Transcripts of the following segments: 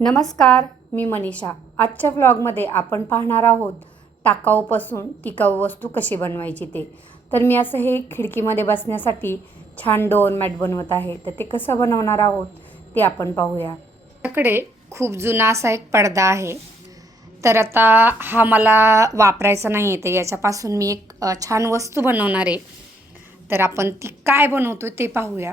नमस्कार, मी मनीषा. आजच्या व्लॉगमध्ये आपण पाहणार आहोत टाकाऊपासून टिकाऊ वस्तू कशी बनवायची ते. तर मी असं हे खिडकीमध्ये बसण्यासाठी छान डोअर मॅट बनवत आहे. तर ते कसं बनवणार आहोत ते आपण पाहूया. माझ्याकडे खूप जुना असा एक पडदा आहे. तर आता हा मला वापरायचा नाही आहे, तर याच्यापासून मी एक छान वस्तू बनवणार आहे. तर आपण ती काय बनवतो ते पाहूया.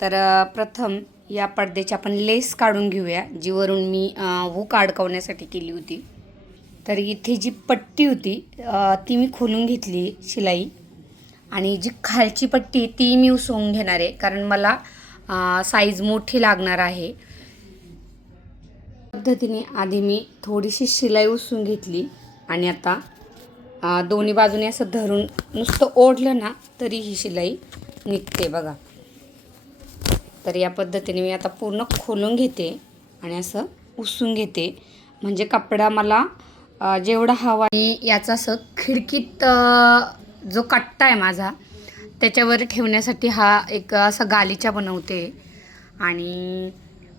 तर प्रथम या पडद्याची आपण लेस काढून घेऊया, जी वरून मी हुक अडकवण्यासाठी केली होती. तर इथे जी पट्टी होती ती मी खोलून घेतली शिलाई, आणि जी खालची पट्टी ती मी उसवून घेणार आहे, कारण मला साईज मोठी लागणार आहे. पद्धतीने आधी मी थोडीशी शिलाई उसवून घेतली आणि आता दोन्ही बाजूने असं धरून नुसतं ओढलं ना तरी ही शिलाई निघते बघा. तर या पद्धतीने मी आता पूर्ण खोलून घेते आणि असं उसवून घेते, म्हणजे कपडा मला जेवढा हवा. मी याचा असं खिडकीत जो कट्टा आहे माझा त्याच्यावर ठेवण्यासाठी हा एक असा गालीचा बनवते. आणि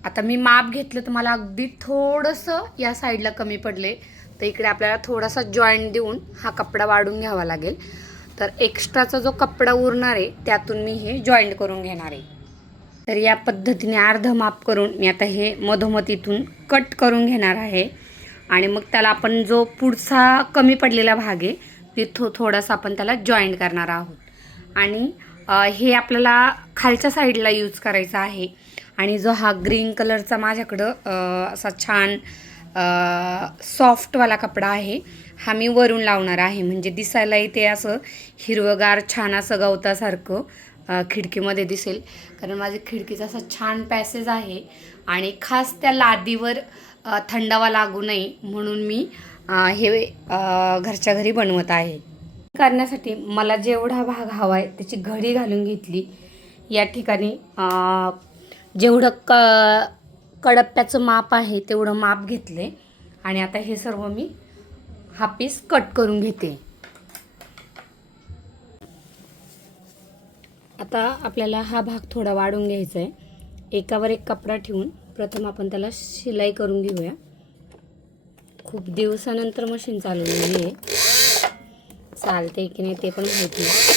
आता मी माप घेतलं तर मला अगदी थोडंसं या साईडला कमी पडले, तर इकडे आपल्याला थोडासा जॉईंट देऊन हा कपडा वाढून घ्यावा लागेल. तर एक्स्ट्राचा जो कपडा उरणार आहे त्यातून मी हे जॉईंट करून घेणार आहे. तर या पद्धतीने अर्ध माप करून मी आता हे मधोमधीतून कट करून घेणार आहे. आणि मग त्याला आपण जो पुढचा कमी पडलेला भाग आहे तिथं थोडासा आपण त्याला जॉईंट करणार आहोत. आणि हे आपल्याला खालच्या साईडला यूज करायचा आहे. आणि जो हा ग्रीन कलरचा माझ्याकडं असा छान सॉफ्टवाला कपडा आहे, हा मी वरून लावणार आहे, म्हणजे दिसायलाही ते असं हिरवगार छान असं गवतासारखं खिडकीमध्ये दिसेल. कारण माझी खिडकीचा असा छान पॅसेज आहे आणि खास त्या लादीवर थंडावा लागू नये म्हणून मी हे घरच्या घरी बनवत आहे. करण्यासाठी मला जेवढा भाग हवा आहे त्याची घडी घालून घेतली. या ठिकाणी जेवढं कडप्प्याचं माप आहे तेवढं माप घेतले आणि आता हे सर्व मी हा पीस कट करून घेते. आता आपल्याला हा भाग थोडा वाढून घ्यायचा आहे. एकावर एक कपडा ठेवून प्रथम आपण त्याला शिलाई करून घेऊया. खूप दिवसानंतर मशीन चालवलेली आहे, चालते की नाही ते पण माहिती नाही.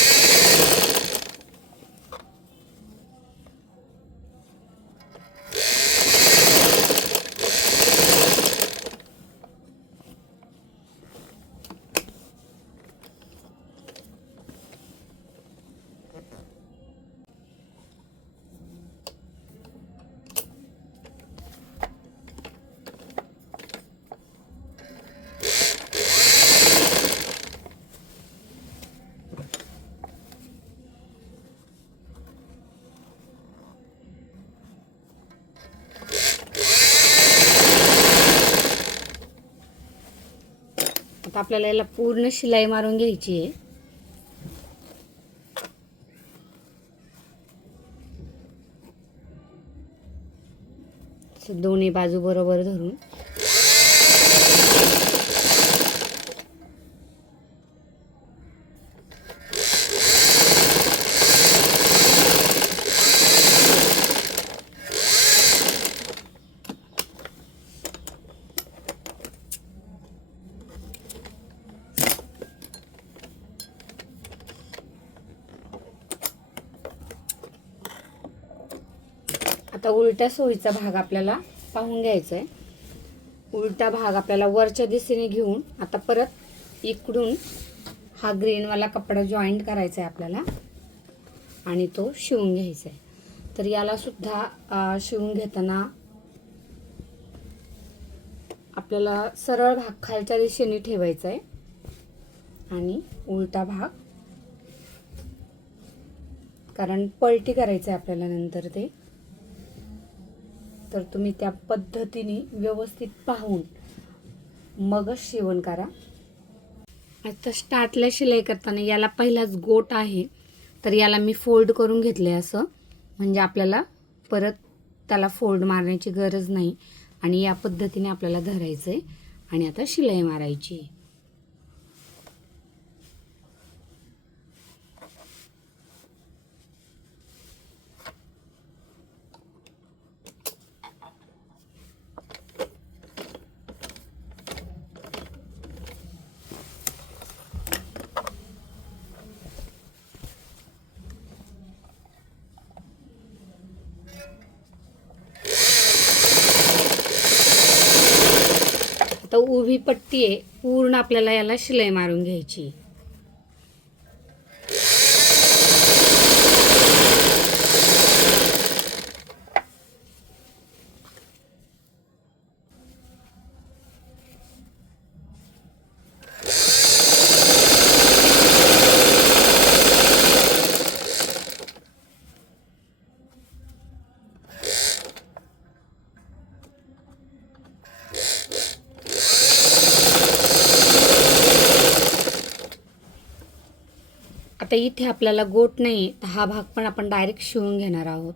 आता आपल्याला याला पूर्ण शिलाई मारून घ्यायची आहे. दोन्ही बाजू बरोबर धरून आता उलट्या सोयीचा भाग आपल्याला पाहून घ्यायचा आहे. उलटा भाग आपल्याला वरच्या दिशेने घेऊन आता परत इकडून हा ग्रीनवाला कपडा जॉईंट करायचा आहे आपल्याला आणि तो शिवून घ्यायचा आहे. तर याला सुद्धा शिवून घेताना आपल्याला सरळ भाग खालच्या दिशेने ठेवायचा आहे आणि उलटा भाग, कारण पलटी करायचं आहे आपल्याला नंतर ते. तर तुम्ही त्या पद्धतीने व्यवस्थित पाहून मगच शिवण करा. आता स्टार्टला शिलाई करताना याला पहिलाच गोट आहे, तर याला मी फोल्ड करून घेतले असं, म्हणजे आपल्याला परत त्याला फोल्ड मारण्याची गरज नाही. आणि या पद्धतीने आपल्याला धरायचं आहे आणि आता शिलाई मारायची. आता उभी पट्टी आहे, पूर्ण आपल्याला याला शिलाई मारून घ्यायची. आता इथे आपल्याला गोट नाही, तर हा भाग पण आपण डायरेक्ट शिवून घेणार आहोत.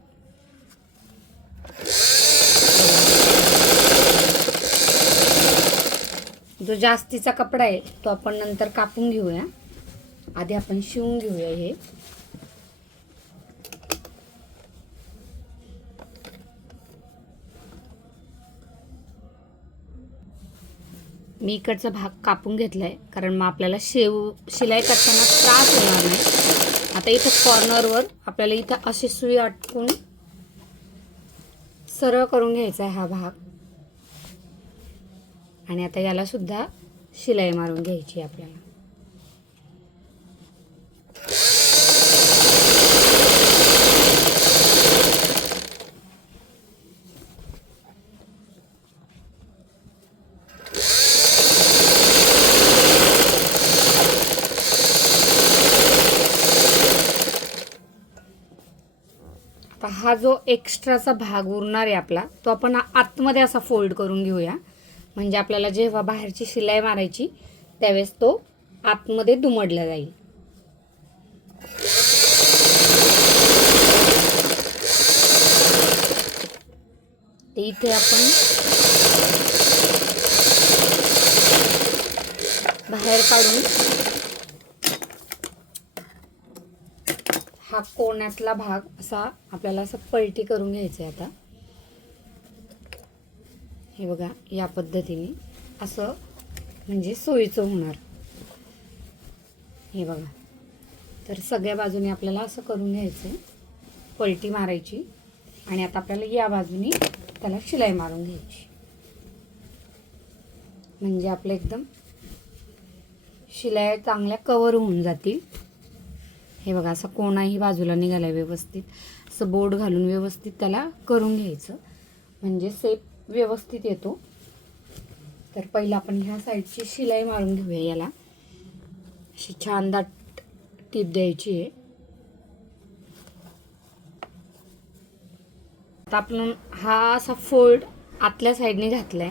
जो जास्तीचा कपडा आहे तो आपण नंतर कापून घेऊया, आधी आपण शिवून घेऊया. हे मी इकडचा भाग कापून घेतलाय, कारण मग आपल्याला शिलाई करताना त्रास होणार नाही. आता इथं कॉर्नरवर आपल्याला इथं अशी सुई अटकून सरळ करून घ्यायचा आहे हा भाग. आणि आता याला सुद्धा शिलाई मारून घ्यायची आपल्याला. हा जो एक्स्ट्राचा भाग उरणार आहे आपला, तो आपण आतमध्ये असा फोल्ड करून घेऊया. म्हणजे आपल्याला जेव्हा बाहेरची शिलाई मारायची त्यावेळेस तो आतमध्ये दुमडला जाईल. ते इथे आपण बाहेर काढून हा कोण्यातला भाग असा आपल्याला असं पलटी करून घ्यायचा आहे. आता हे बघा, या पद्धतीने असं म्हणजे सोयीचं होणार. हे बघा, तर सगळ्या बाजूने आपल्याला असं करून घ्यायचं आहे, पलटी मारायची. आणि आता आपल्याला या बाजूने त्याला शिलाई मारून घ्यायची, म्हणजे आपलं एकदम शिलाई चांगल्या कव्हर होऊन जातील. हे बघा, असं कोणाही बाजूला निघाला व्यवस्थित, असं बोट घालून व्यवस्थित त्याला करून घ्यायचं, म्हणजे शेप व्यवस्थित येतो. तर पहिला आपण ह्या साईडची शिलाई मारून घेऊया. याला अशी छान दाट टीप द्यायची आहे. आता आपण हा असा फोल्ड आतल्या साईडने घातलाय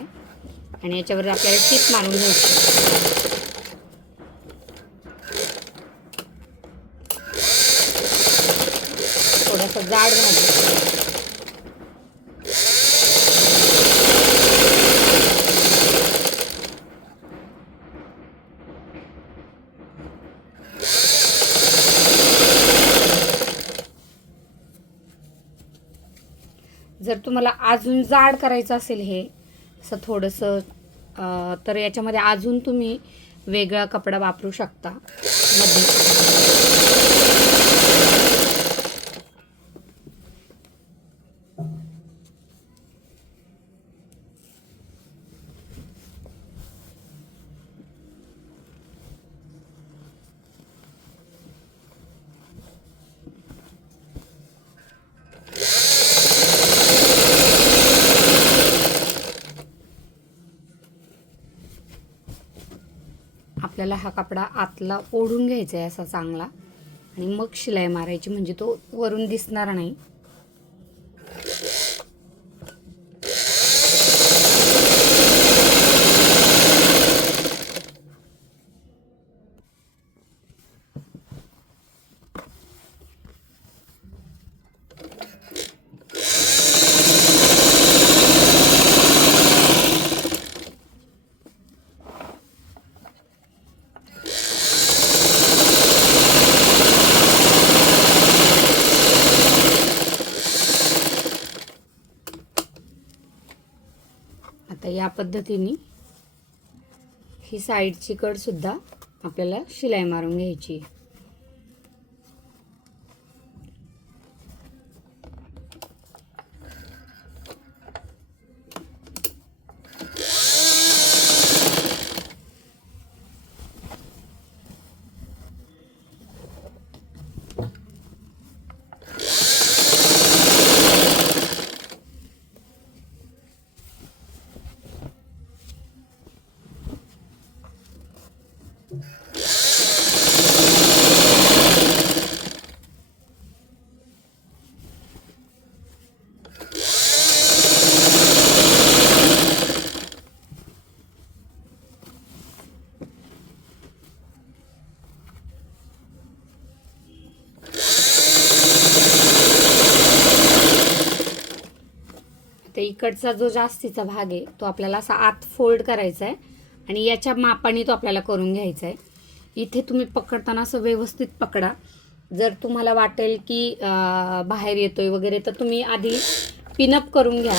आणि याच्यावर आपल्याला टीप मारून घ्यायची. थोडासा जाड घालू. जर तुम्हाला अजून जाड करायचं असेल हे असं थोडंसं, तर याच्यामध्ये अजून तुम्ही वेगळा कपडा वापरू शकता मध्ये. आपल्याला हा कपडा आतला ओढून घ्यायचा आहे असा चांगला, आणि मग शिलाई मारायची, म्हणजे तो वरून दिसणार नाही. आता या पद्धतीने ही साईडची कड सुद्धा आपल्याला शिलाई मारून घ्यायची. तर इकडचा जो जास्तीचा भाग आहे तो आपल्याला असा आत फोल्ड करायचा आहे आणि याच्या मापाने तो आपल्याला करून घ्यायचा आहे. इथे तुम्ही पकडताना असं व्यवस्थित पकडा. जर तुम्हाला वाटेल की बाहेर येतोय वगैरे तर तुम्ही आधी पिनअप करून घ्या.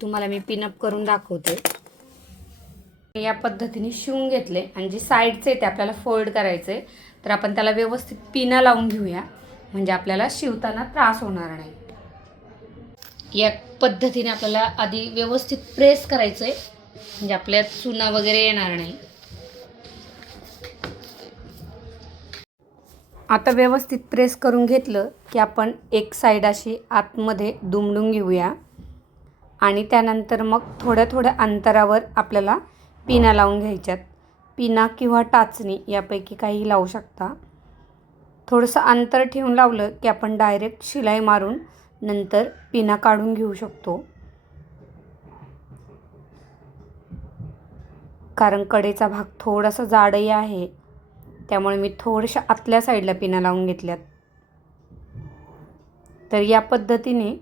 तुम्हाला मी पिनअप करून दाखवते. या पद्धतीने शिवून घेतले आणि जे साईडचे ते आपल्याला फोल्ड करायचे. तर आपण त्याला व्यवस्थित पिना लावून घेऊया म्हणजे आपल्याला शिवताना त्रास होणार नाही. या पद्धतीने आपल्याला आधी व्यवस्थित प्रेस करायचं आहे म्हणजे आपल्यात चुना वगैरे येणार नाही. आता व्यवस्थित प्रेस करून घेतलं की आपण एक साईड अशी आतमध्ये दुमडून घेऊया आणि त्यानंतर मग थोड्या थोड्या अंतरावर आपल्याला पिना लावून घ्यायच्यात. पिना किंवा टाचणी यापैकी काही लावू शकता. थोडंसं अंतर ठेवून लावलं की आपण डायरेक्ट शिलाई मारून नंतर पिना काढून घेऊ शकतो. कारण कडेचा भाग थोडासा जाडही आहे त्यामुळे मी थोड्याशा आतल्या साईडला पिना लावून घेतल्यात. तर या पद्धतीने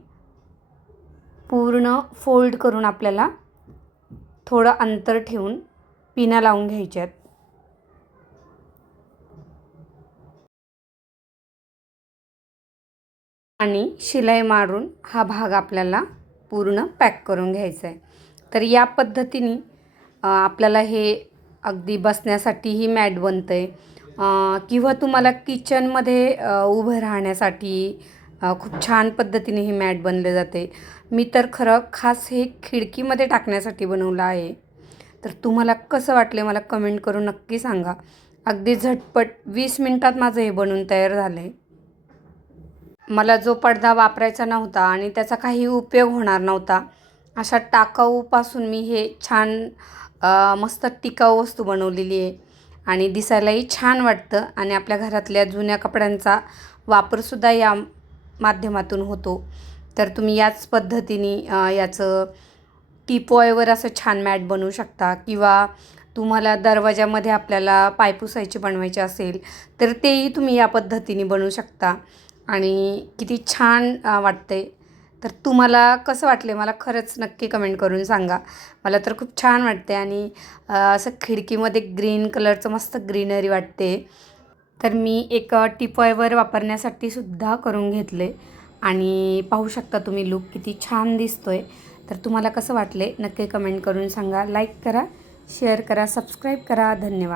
पूर्ण फोल्ड करून आपल्याला थोडं अंतर ठेवून पिना लावून घ्यायच्यात. आणि शिलाई मारून हा भाग आपल्याला पूर्ण पॅक करून घ्यायचा आहे. तर या पद्धतीने आपल्याला हे अगदी बसण्यासाठीही मॅट बनतं आहे किंवा तुम्हाला किचनमध्ये उभं राहण्यासाठी खूप छान पद्धतीने ही मॅट बनले जाते. मी तर खरं खास हे खिडकीमध्ये टाकण्यासाठी बनवलं आहे. तर तुम्हाला कसं वाटलं मला कमेंट करून नक्की सांगा. अगदी झटपट 20 मिनटात माझं हे बनवून तयार झालं आहे. मला जो पडदा वापरायचा नव्हता आणि त्याचा काही उपयोग होणार नव्हता अशा टाकाऊपासून मी हे छान मस्त टिकाऊ वस्तू बनवलेली आहे आणि दिसायलाही छान वाटतं आणि आपल्या घरातल्या जुन्या कपड्यांचा वापरसुद्धा या माध्यमातून होतो. तर तुम्ही याच पद्धतीने याचं टीपॉयवर असं छान मॅट बनवू शकता किंवा तुम्हाला दरवाजामध्ये आपल्याला पाय पुसायची बनवायची असेल तर तेही तुम्ही या पद्धतीने बनवू शकता आणि किती छान वाटते. तर तुम्हाला कसं वाटले मला खरंच नक्की कमेंट करून सांगा. मला तर खूप छान वाटते आणि असं खिडकीमध्ये ग्रीन कलरचं मस्त ग्रीनरी वाटते. तर मी एक टीपॉयवर वापरण्यासाठी सुद्धा करून घेतले आणि पाहू शकता तुम्ही लूक किती छान दिसतोय. तर तुम्हाला कसं वाटले नक्की कमेंट करून सांगा. लाईक करा, शेअर करा, सबस्क्राईब करा. धन्यवाद.